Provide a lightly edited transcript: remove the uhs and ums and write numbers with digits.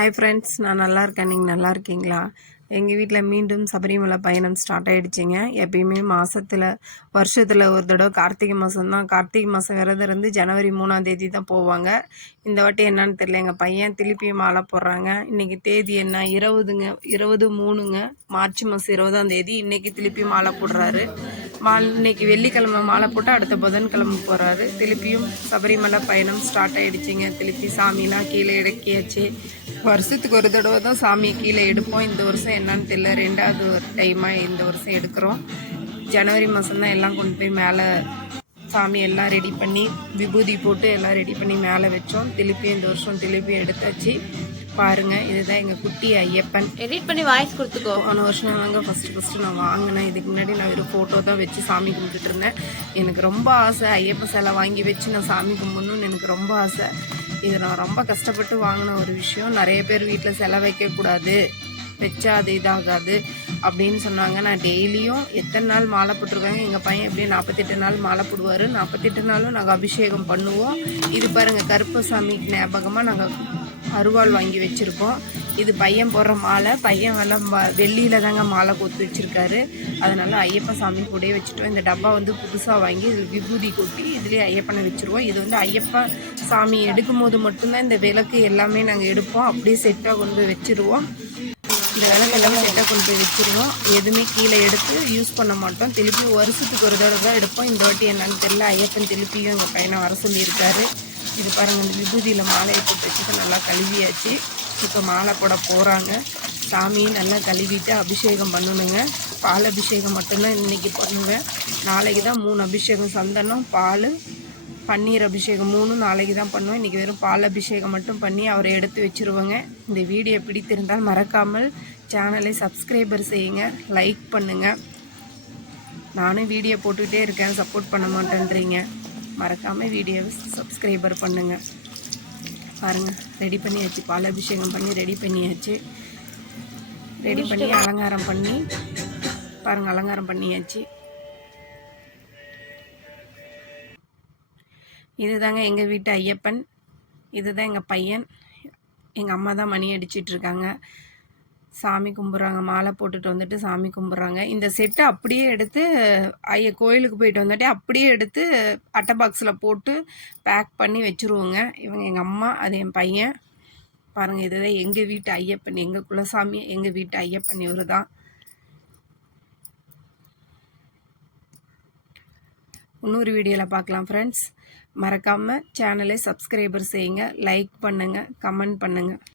Hi friends, நான் நல்லா இருக்கேன். நீங்கள் நல்லா இருக்கீங்களா? எங்கள் வீட்டில் மீண்டும் சபரிமலை பயணம் ஸ்டார்ட் ஆகிடுச்சிங்க. எப்பயுமே வருஷத்தில் ஒரு தடவை கார்த்திகை மாதம் தான். கார்த்திகை மாதம் விரதம் இருந்து ஜனவரி 3ஆம் தேதி தான் போவாங்க. இந்த வாட்டி என்னன்னு தெரியல. எங்கள் பையன் திருப்பியும் மாலை போடுறாங்க. இன்றைக்கி தேதி என்ன? 20/3ங்க, மார்ச் மாதம் 20ஆம் தேதி. இன்றைக்கி திருப்பி மாலை போடுறாரு. இன்னைக்கு வெள்ளிக்கிழமை மாலை போட்டு அடுத்த புதன்கிழமை போகிறாரு. திருப்பியும் சபரிமலை பயணம் ஸ்டார்ட் ஆகிடுச்சிங்க. திருப்பி சாமிலாம் கீழே இறக்கியாச்சு. வருஷத்துக்கு ஒரு தடவை தான் சாமியை கீழே எடுப்போம். இந்த வருஷம் என்னன்னு தெரியல, 2வது ஒரு டைமாக இந்த வருஷம் எடுக்கிறோம். ஜனவரி மாதம்தான் எல்லாம் கொண்டு போய் மேலே சாமி எல்லாம் ரெடி பண்ணி விபூதி போட்டு எல்லாம் ரெடி பண்ணி மேலே வச்சோம். திருப்பியும் இந்த வருஷம் திருப்பியும் எடுத்தாச்சு. பாருங்க, இதுதான் எங்கள் குட்டி ஐயப்பன். எடிட் பண்ணி வாய்ஸ் கொடுத்துக்கோ. போன வருஷம் தாங்க ஃபஸ்ட்டு நான் வாங்கினேன். இதுக்கு முன்னாடி நான் ஒரு ஃபோட்டோ தான் வச்சு சாமி கும்பிட்டுட்டு இருந்தேன். எனக்கு ரொம்ப ஆசை ஐயப்ப சிலை வாங்கி வச்சு நான் சாமி கும்பிடணும்னு எனக்கு ரொம்ப ஆசை. இது நான் ரொம்ப கஷ்டப்பட்டு வாங்கின ஒரு விஷயம். நிறைய பேர் வீட்டில் சிலை வைக்கக்கூடாது, வச்சா அது இதாகாது அப்படின்னு சொன்னாங்க. நான் டெய்லியும் எத்தனை நாள் மாலை போட்டிருக்காங்க. எங்கள் பையன் எப்படியும் 48 நாள் மாலை போடுவார். 48 நாளும் நாங்கள் அபிஷேகம் பண்ணுவோம். இது பாருங்கள், கருப்பசாமிக்கு ஞாபகமாக நாங்கள் அருவாள் வாங்கி வச்சுருக்கோம். இது பையன் போடுற மாலை. பையன் வெள்ளியில் தாங்க மாலை கொத்து வச்சுருக்காரு. அதனால் ஐயப்பன் சாமி கூடயே வச்சுட்டோம். இந்த டப்பா புதுசாக வாங்கி இதில் விபூதி கொட்டி இதுலேயே ஐயப்பனை வச்சுருவோம். இது ஐயப்பன் சாமி எடுக்கும் போது மட்டும்தான் இந்த விளக்கு எல்லாமே நாங்கள் எடுப்போம். அப்படியே செட்டாக கொண்டு போய் வச்சுருவோம். இந்த விளக்கு எல்லாமே செட்டாக கொண்டு போய் வச்சுருவோம். எதுவுமே கீழே எடுத்து யூஸ் பண்ண மாட்டோம். திருப்பி வருஷத்துக்கு ஒரு தடவை தான் எடுப்போம். இந்த வாட்டி என்னன்னு தெரியல, ஐயப்பன் திருப்பியும் எங்கள் பையனை வர சொல்லியிருக்காரு. இது பாருங்கள், இந்த விபூதியில் மாலையை போட்டு வச்சுட்டு நல்லா கழுவியாச்சு. இப்போ மாலை போட போகிறாங்க. சாமி நல்லா கழுவிட்டு அபிஷேகம் பண்ணணுங்க. பால் அபிஷேகம் மட்டும்தான் இன்றைக்கி பண்ணுவேன். நாளைக்கு தான் 3 அபிஷேகம், சந்தனம், பால், பன்னீர் அபிஷேகம் 3 நாளைக்கு தான் பண்ணுவேன். இன்றைக்கி வெறும் பால் அபிஷேகம் மட்டும் பண்ணி அவரை எடுத்து வச்சுருவோங்க. இந்த வீடியோ பிடித்திருந்தால் மறக்காமல் சேனலை சப்ஸ்கிரைபர் செய்யுங்க, லைக் பண்ணுங்கள். நானும் வீடியோ போட்டுக்கிட்டே இருக்கேன், சப்போர்ட் பண்ண மாட்டேன்றீங்க. மறக்காமல் வீடியோவை சப்ஸ்கிரைபர் பண்ணுங்கள். பாருங்கள், ரெடி பண்ணியாச்சு. பால் அபிஷேகம் பண்ணி ரெடி பண்ணியாச்சு. ரெடி பண்ணி அலங்காரம் பண்ணி பாருங்கள், அலங்காரம் பண்ணியாச்சு. இதுதாங்க எங்கள் வீட்டு ஐயப்பன். இதுதான் எங்கள் பையன். எங்கள் அம்மா தான் மணி அடிச்சிட்ருக்காங்க. சாமி கும்பிட்றாங்க. மாலை போட்டுட்டு வந்துட்டு சாமி கும்பிட்றாங்க. இந்த செட்டை அப்படியே எடுத்து கோயிலுக்கு போயிட்டு வந்துட்டு அப்படியே எடுத்து அட்டை பாக்ஸில் போட்டு பேக் பண்ணி வச்சுருவோங்க. இவங்க எங்கள் அம்மா, அது என் பையன். பாருங்கள், இதுதான் எங்கள் வீட்டு ஐயப்பன். எங்கள் குலசாமி, எங்கள் வீட்டு ஐயப்பன் இவர் தான். இன்னொரு வீடியோவில் பார்க்கலாம் ஃப்ரெண்ட்ஸ். மறக்காமல் சேனலை சப்ஸ்கிரைபர் செய்யுங்க, லைக் பண்ணுங்கள், கமெண்ட் பண்ணுங்கள்.